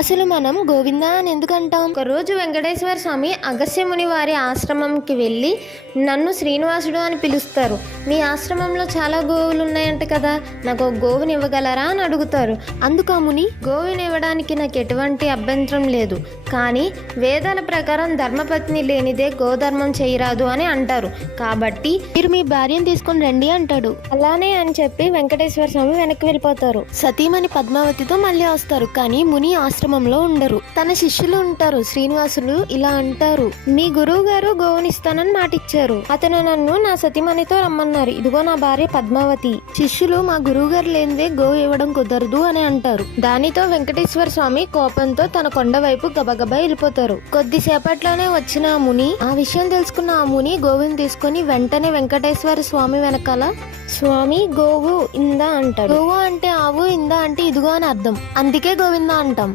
అసలు మనం గోవింద అని ఎందుకు అంటాం? ఒకరోజు వెంకటేశ్వర స్వామి అగస్త్యముని వారి ఆశ్రమంకి వెళ్ళి నన్ను శ్రీనివాసుడు అని పిలుస్తారు. మీ ఆశ్రమంలో చాలా గోవులు ఉన్నాయంట కదా, నాకు ఒక గోవుని ఇవ్వగలరా అని అడుగుతారు. అందుకు ఆ ముని, గోవుని ఇవ్వడానికి నాకు ఎటువంటి అభ్యంతరం లేదు, కానీ వేదాల ప్రకారం ధర్మపత్ని లేనిదే గోధర్మం చేయరాదు అని అంటారు. కాబట్టి మీరు మీ భార్యను తీసుకొని రండి అంటాడు. అలానే అని చెప్పి వెంకటేశ్వర స్వామి వెనక్కి వెళ్ళిపోతారు. సతీమణి పద్మావతితో మళ్ళీ వస్తారు. కానీ ముని ఆశ్రమంలో ఉండరు. తన శిష్యులు ఉంటారు. శ్రీనివాసులు ఇలా అంటారు, మీ గురువు గారు గోవునిస్తానని మాటిచ్చారు. అతను నన్ను నా సతీమణితో రమ్మన్నారు. ఇదిగో నా భార్య పద్మావతి. శిష్యులు మా గురువు గారు లేనిదే గోవు ఇవ్వడం కుదరదు అని అంటారు. దానితో వెంకటేశ్వర స్వామి కోపంతో తన కొండ వైపు గబగబా వెళ్ళిపోతారు. కొద్దిసేపట్లోనే వచ్చిన ఆ ముని, ఆ విషయం తెలుసుకున్న ఆ ముని గోవుని తీసుకొని వెంటనే వెంకటేశ్వర స్వామి వెనకాల, స్వామి గోవు ఇందా అంటాడు. గోవు అంటే ఆవు, ఇందా అంటే ఇదిగో అని అర్థం. అందుకే గోవింద అంటాం.